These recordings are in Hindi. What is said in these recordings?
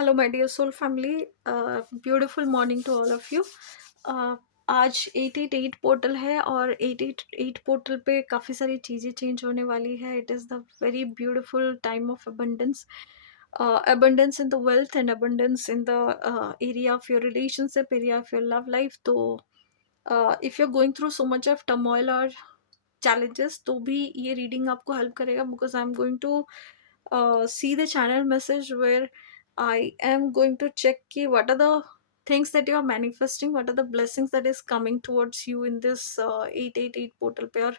Hello my dear soul family, beautiful morning to all of you. आज 888 पोर्टल है और 888 पोर्टल पे काफ़ी सारी चीज़ें चेंज होने वाली है। It is the very beautiful time of abundance, abundance in the wealth and abundance in the area of your relationship, area of your love life. तो if you're going through so much of turmoil or challenges, तो भी ये रीडिंग आपको हेल्प करेगा, because I am going to see the channel message where I am going to check ki what are the things that you are manifesting, what are the blessings that is coming towards you in this 888 portal पे। और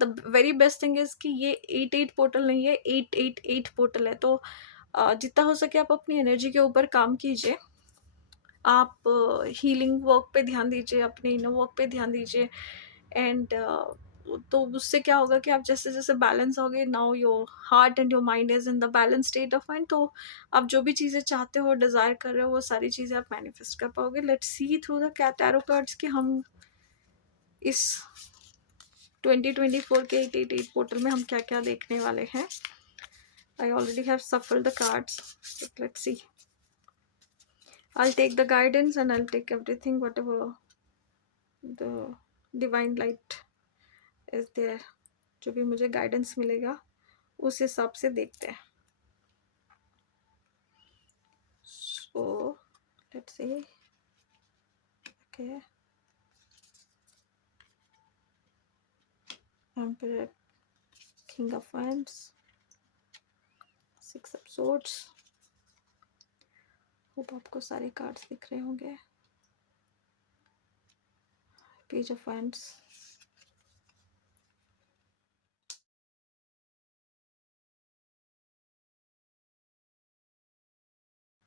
the very best thing is कि ये 88 portal नहीं है, 888 portal है। तो जितना हो सके आप अपनी एनर्जी के ऊपर काम कीजिए। आप हीलिंग वर्क पे ध्यान दीजिए, अपने इनर वर्क पे ध्यान दीजिए। एंड तो उससे क्या होगा कि आप जैसे जैसे बैलेंस होगे, now your heart and your mind is in the balance state of mind, तो आप जो भी चीज़ें चाहते हो, डिज़ायर कर रहे हो, वो सारी चीज़ें आप मैनिफेस्ट कर पाओगे। Let's see through the tarot cards कि हम इस 2024 के 888 पोर्टल में हम क्या क्या देखने वाले हैं। I already have shuffled the cards, let's see. I'll take the guidance and I'll take everything, whatever the divine light is there। जो भी मुझे गाइडेंस मिलेगा उस हिसाब से देखते हैं। So let's see। Okay, Emperor, King of Wands, 6 of Swords। Hope आपको सारे कार्ड्स दिख रहे होंगे। Page of Wands,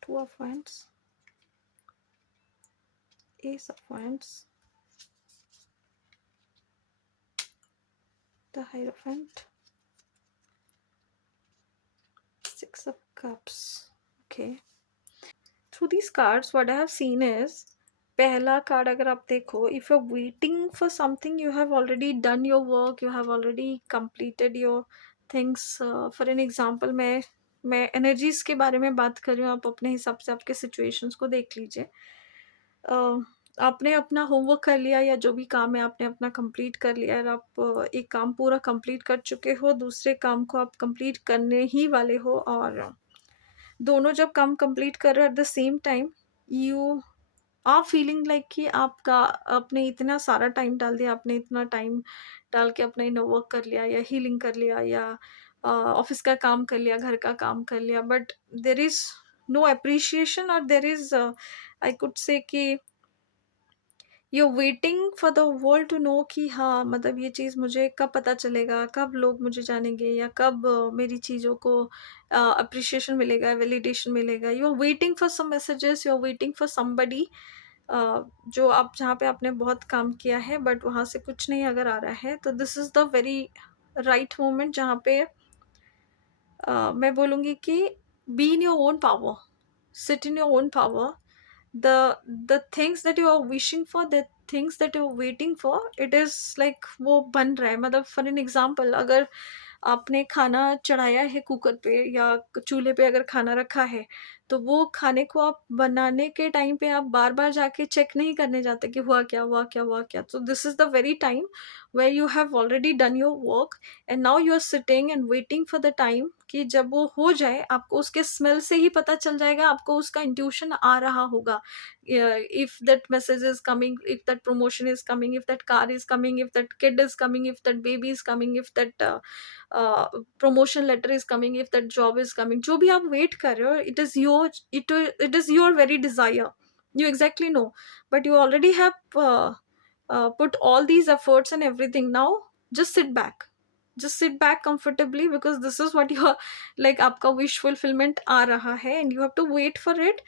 Two of Wands, Ace of Wands, the Hierophant, 6 of Cups। Okay, through these cards what I have seen is, पहला कार्ड अगर आप देखो, if you are waiting for something, you have already done your work, you have already completed your things. For an example, मैं एनर्जीज के बारे में बात कर रही हूँ, आप अपने हिसाब से आपके सिचुएशंस को देख लीजिए। आपने अपना होमवर्क कर लिया, या जो भी काम है आपने अपना कंप्लीट कर लिया, और आप एक काम पूरा कंप्लीट कर चुके हो, दूसरे काम को आप कंप्लीट करने ही वाले हो, और दोनों जब काम कंप्लीट कर रहे हो at the same time, you आप फीलिंग लाइक कि आपका आपने इतना सारा टाइम डाल दिया, आपने इतना टाइम डाल के अपना इनर वर्क कर लिया, या हीलिंग कर लिया, या ऑफिस का काम कर लिया, घर का काम कर लिया, but there is no appreciation, और there is I could say कि you waiting for the world to know कि हाँ, मतलब ये चीज़ मुझे कब पता चलेगा, कब लोग मुझे जानेंगे, या कब मेरी चीज़ों को अप्रिशिएशन मिलेगा, वैलिडेशन मिलेगा। You are waiting for some messages, you are waiting for somebody, जो आप जहाँ पे आपने बहुत काम किया है बट वहाँ से कुछ नहीं अगर आ रहा है, तो this is the very right moment जहाँ पे मैं बोलूँगी कि be in your own power, sit in your own power. The things that you are wishing for, the things that you're waiting for, it is like वो बन रहा है। मतलब फॉर एन एग्जाम्पल, अगर आपने खाना चढ़ाया है कुकर पे या चूल्हे पे, अगर खाना रखा है, तो वो खाने को आप बनाने के टाइम पे आप बार बार जाके चेक नहीं करने जाते कि हुआ क्या, हुआ क्या, हुआ क्या। तो this is the very time where you have already done your work, and now you are sitting and waiting for the time कि जब वो हो जाए, आपको उसके स्मेल से ही पता चल जाएगा, आपको उसका इंट्यूशन आ रहा होगा। If that message is coming, if that promotion is coming, if that car is coming, if that kid is coming, if that baby is coming, if that promotion letter is coming, if that job is coming, जो भी आप wait कर रहे हो, it is your very desire, you exactly know, but you already have put all these efforts and everything. Now just sit back comfortably, because this is what you are like, आपका wish fulfillment आ रहा है, and you have to wait for it।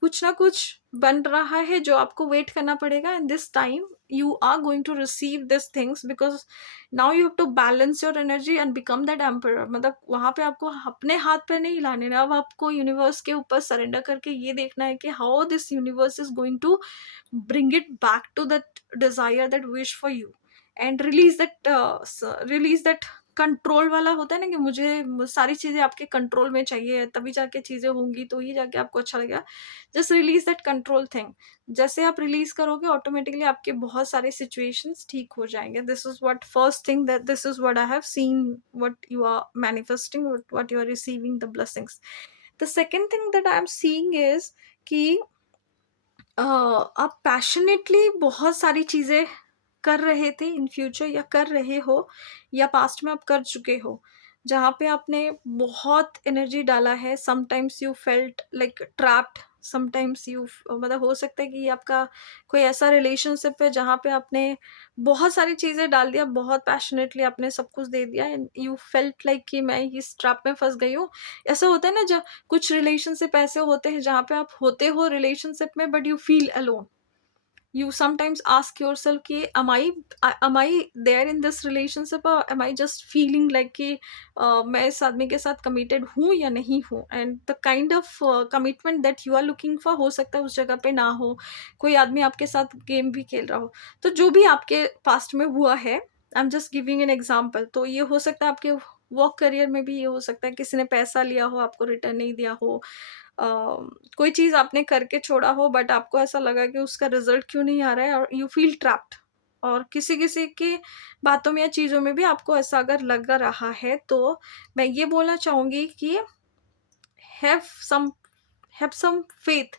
कुछ ना कुछ बन रहा है जो आपको वेट करना पड़ेगा, and this time you are going to receive these things, because now you have to balance your energy and become that emperor। मतलब वहाँ पे आपको अपने हाथ पे नहीं लाने ना, अब आपको यूनिवर्स के ऊपर सरेंडर करके ये देखना है कि how this universe is going to bring it back to that desire, that wish for you, and release that control वाला होता है ना कि मुझे सारी चीज़ें आपके कंट्रोल में चाहिए, तभी जाके चीज़ें होंगी, तो ही जाके आपको अच्छा लगेगा। Just release that control thing. जैसे आप रिलीज़ करोगे ऑटोमेटिकली आपके बहुत सारे सिचुएशंस ठीक हो जाएँगे। This is what first thing that this is what I have seen what you are manifesting, what you are receiving the blessings. The second thing that I am seeing is कि आप पैशनेटली बहुत सारी चीज़ें कर रहे थे इन फ्यूचर या कर रहे हो या पास्ट में आप कर चुके हो, जहाँ पे आपने बहुत एनर्जी डाला है। Sometimes you felt like trapped, sometimes you मतलब हो सकता है कि आपका कोई ऐसा रिलेशनशिप है जहाँ पे आपने बहुत सारी चीज़ें डाल दिया, बहुत पैशनेटली आपने सब कुछ दे दिया एंड यू फेल्ट लाइक कि मैं इस ट्रैप में फँस गई हूँ। ऐसा होता है ना, जब कुछ रिलेशनशिप ऐसे होते हैं जहाँ पे आप होते हो रिलेशनशिप में but you feel alone. You sometimes ask yourself कि am I there in this relationship or am I just feeling like कि मैं इस आदमी के साथ कमिटेड हूँ या नहीं हूँ, and the kind of commitment that you are looking for हो सकता है उस जगह पे ना हो। कोई आदमी आपके साथ गेम भी खेल रहा हो। तो जो भी आपके पास्ट में हुआ है, I am just giving an example. तो ये हो सकता है आपके वर्क करियर में भी ये हो सकता है किसी ने पैसा लिया हो, आपको रिटर्न नहीं दिया हो। अ, कोई चीज़ आपने करके छोड़ा हो बट आपको ऐसा लगा कि उसका रिजल्ट क्यों नहीं आ रहा है और यू फील ट्रैप्ड। और किसी-किसी की बातों में या चीज़ों में भी आपको ऐसा अगर लग रहा है, तो मैं ये बोलना चाहूँगी कि have some have some faith,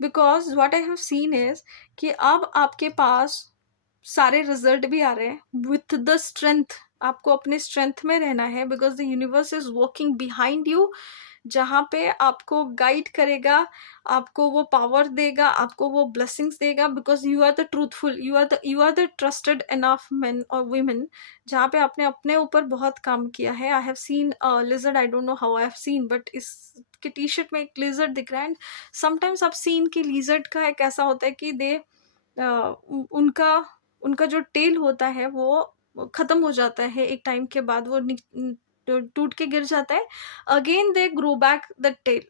because what I have seen is कि अब आपके पास सारे रिजल्ट भी आ रहे हैं विथ द स्ट्रेंथ। आपको अपने स्ट्रेंथ में रहना है because the universe is working behind you, जहाँ पे आपको गाइड करेगा, आपको वो पावर देगा, आपको वो ब्लेसिंग्स देगा because you are the truthful, you are the trusted enough men और वुमेन, जहाँ पे आपने अपने ऊपर बहुत काम किया है। I have seen lizard, I don't know how I have seen, but इसके टी-शर्ट में एक लिज़र्ड दिख रहा है एंड समटाइम्स आप सीन कि लिज़र्ड का एक ऐसा होता है कि उनका उनका जो टेल होता है वो खत्म हो जाता है एक टाइम के बाद, वो टूट के गिर जाता है। Again they grow back the tail.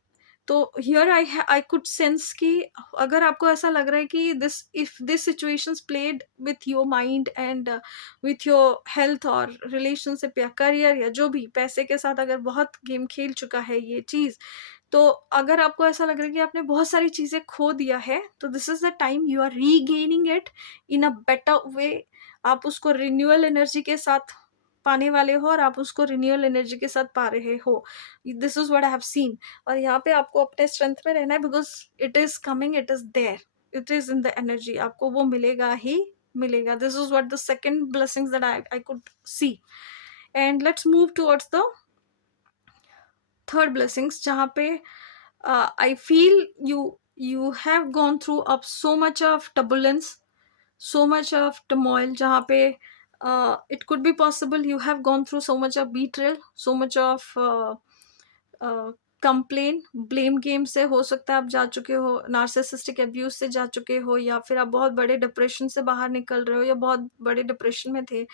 तो हियर आई कुड सेंस कि अगर आपको ऐसा लग रहा है कि this if this situations played with your mind and with your health और रिलेशनशिप या करियर या जो भी पैसे के साथ अगर बहुत गेम खेल चुका है ये चीज, तो अगर आपको ऐसा लग रहा है कि आपने बहुत सारी चीज़ें खो दिया है, तो this is the time you are regaining it in a better way. आप उसको रिन्यूअल एनर्जी के साथ पाने वाले हो और आप उसको रिन्यूअल एनर्जी के साथ पा रहे हो। This is what I have seen. और यहाँ पे आपको अपने स्ट्रेंथ में रहना है because it is coming, it is there, it is in the energy, आपको वो मिलेगा ही मिलेगा। This is what the second blessings that I could see. And let's move towards the third blessings, जहाँ पे I feel you have gone through up so much of turbulence, so much of turmoil, जहाँ पे it could be possible you have gone through so much of betrayal, so much of complain blame game से हो सकता है आप जा चुके हो, नार्सिसिस्टिक अब्यूज से जा चुके हो, या फिर आप बहुत बड़े डिप्रेशन से बाहर निकल रहे हो या बहुत बड़े डिप्रेशन में थे।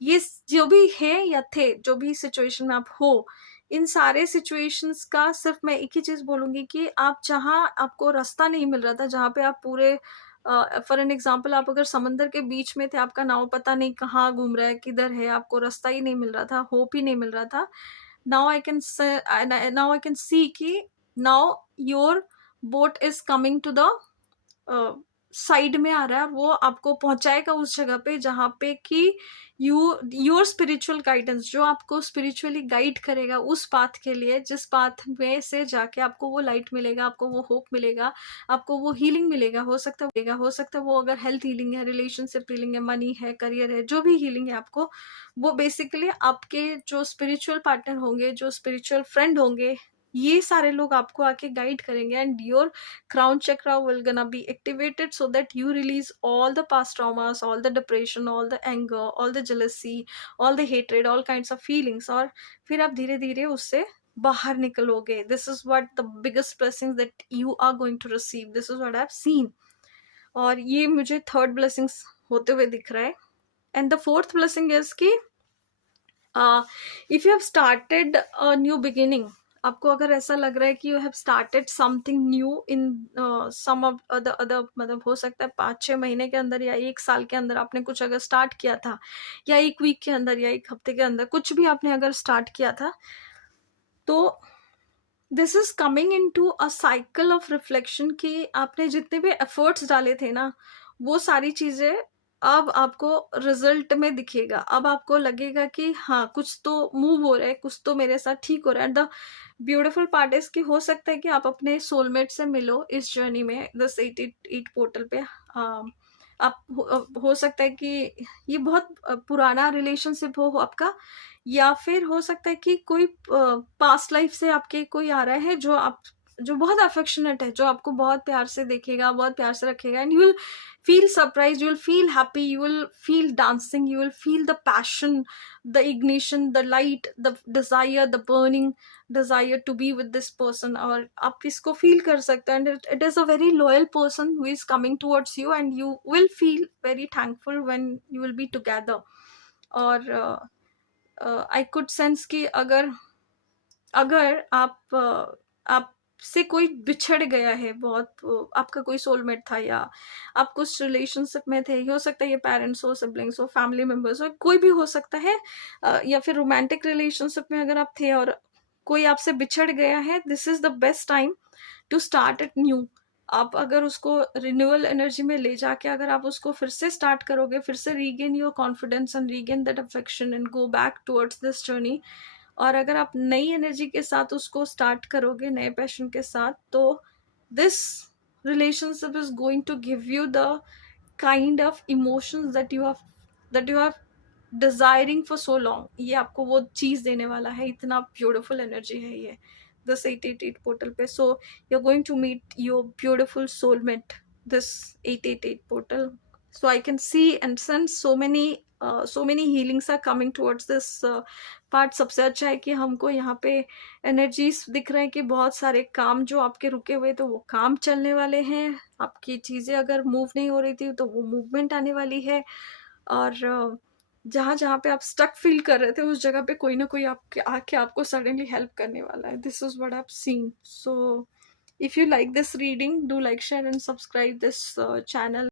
ये जो भी है या थे, जो भी सिचुएशन में आप हो, इन सारे सिचुएशंस का सिर्फ मैं एक ही चीज बोलूंगी कि आप जहाँ आपको रास्ता नहीं मिल रहा था, जहाँ पे आप पूरे फॉर एन एग्जाम्पल आप अगर समंदर के बीच में थे, आपका नाव पता नहीं कहाँ घूम रहा है, किधर है, आपको रास्ता ही नहीं मिल रहा था, होप ही नहीं मिल रहा था। now I can say, now I can see कि now your boat is coming to the side में आ रहा है, वो आपको पहुंचाएगा उस जगह पे जहाँ पे कि यू योर स्पिरिचुअल गाइडेंस, जो आपको स्पिरिचुअली गाइड करेगा उस पाथ के लिए, जिस पाथ में से जाके आपको वो लाइट मिलेगा, आपको वो होप मिलेगा, आपको वो हीलिंग मिलेगा। हो सकता है वो अगर हेल्थ हीलिंग है, रिलेशनशिप हीलिंग है, मनी है, करियर है, जो भी हीलिंग है आपको, वो बेसिकली आपके जो स्पिरिचुअल पार्टनर होंगे, जो स्पिरिचुअल फ्रेंड होंगे, ये सारे लोग आपको आके गाइड करेंगे and your crown chakra will gonna be activated so that you release all the past traumas, all the depression, all the anger, all the jealousy, all the hatred, all kinds of feelings, और फिर आप धीरे धीरे उससे बाहर निकलोगे। This is what the biggest blessings that you are going to receive. This is what I've seen, और ये मुझे थर्ड ब्लेसिंग्स होते हुए दिख रहा है। And the fourth blessing is कि if you have started a new beginning, आपको अगर ऐसा लग रहा है कि you have started something new in some of other other, मतलब हो सकता है 5-6 महीने के अंदर या 1 साल के अंदर आपने कुछ अगर स्टार्ट किया था, या 1 वीक के अंदर या 1 हफ्ते के अंदर कुछ भी आपने अगर स्टार्ट किया था, तो this is coming into a cycle of reflection कि आपने जितने भी एफर्ट्स डाले थे ना, वो सारी चीजें अब आपको रिजल्ट में दिखेगा। अब आपको लगेगा कि हाँ, कुछ तो मूव हो रहा है, कुछ तो मेरे साथ ठीक हो रहा है। द ब्यूटीफुल पार्ट इज कि हो सकता है कि आप अपने सोलमेट से मिलो इस जर्नी में, दस एट एट पोर्टल पे। आप हो सकता है कि ये बहुत पुराना रिलेशनशिप हो आपका, या फिर हो सकता है कि कोई पास्ट लाइफ से आपके कोई आ रहा है जो बहुत अफेक्शनेट है, जो आपको बहुत प्यार से देखेगा, बहुत प्यार से रखेगा, and you will feel surprised, you will feel happy, you will feel dancing, you will feel the passion, the ignition, the light, the desire, the burning desire to be with this person, और आप इसको feel कर सकते हैं, and it is a very loyal person who is coming towards you, and you will feel very thankful when you will be together। और I could sense कि अगर अगर आपसे कोई बिछड़ गया है बहुत, आपका कोई सोलमेट था, या आप कुछ रिलेशनशिप में थे, हो सकता है ये पेरेंट्स हो, सिबलिंग्स हो, फैमिली मेंबर्स हो, कोई भी हो सकता है, या फिर रोमांटिक रिलेशनशिप में अगर आप थे और कोई आपसे बिछड़ गया है, this is the best time to start it new. आप अगर उसको रिन्यूअल एनर्जी में ले जाके अगर आप उसको फिर से स्टार्ट करोगे, फिर से regain your confidence and regain that affection and go back towards this journey, और अगर आप नई एनर्जी के साथ उसको स्टार्ट करोगे, नए पैशन के साथ, तो this relationship is going to give you the kind of emotions that you have desiring for so long. ये आपको वो चीज देने वाला है, इतना ब्यूटिफुल एनर्जी है ये this 888 portal पे। So you're going to meet your beautiful soulmate this 888 portal। So I can see and sense so many healings are coming towards this part। सबसे अच्छा है कि हमको यहाँ पे एनर्जीज दिख रहे हैं कि बहुत सारे काम जो आपके रुके हुए तो वो काम चलने वाले हैं, आपकी चीजें अगर मूव नहीं हो रही थी तो वो मूवमेंट आने वाली है, और जहाँ जहाँ पे आप स्टक फील कर रहे थे उस जगह पे कोई ना कोई आपके आके आपको सडनली हेल्प करने वाला है। This is what I have scene. So if you like this reading, do like, share and subscribe this channel.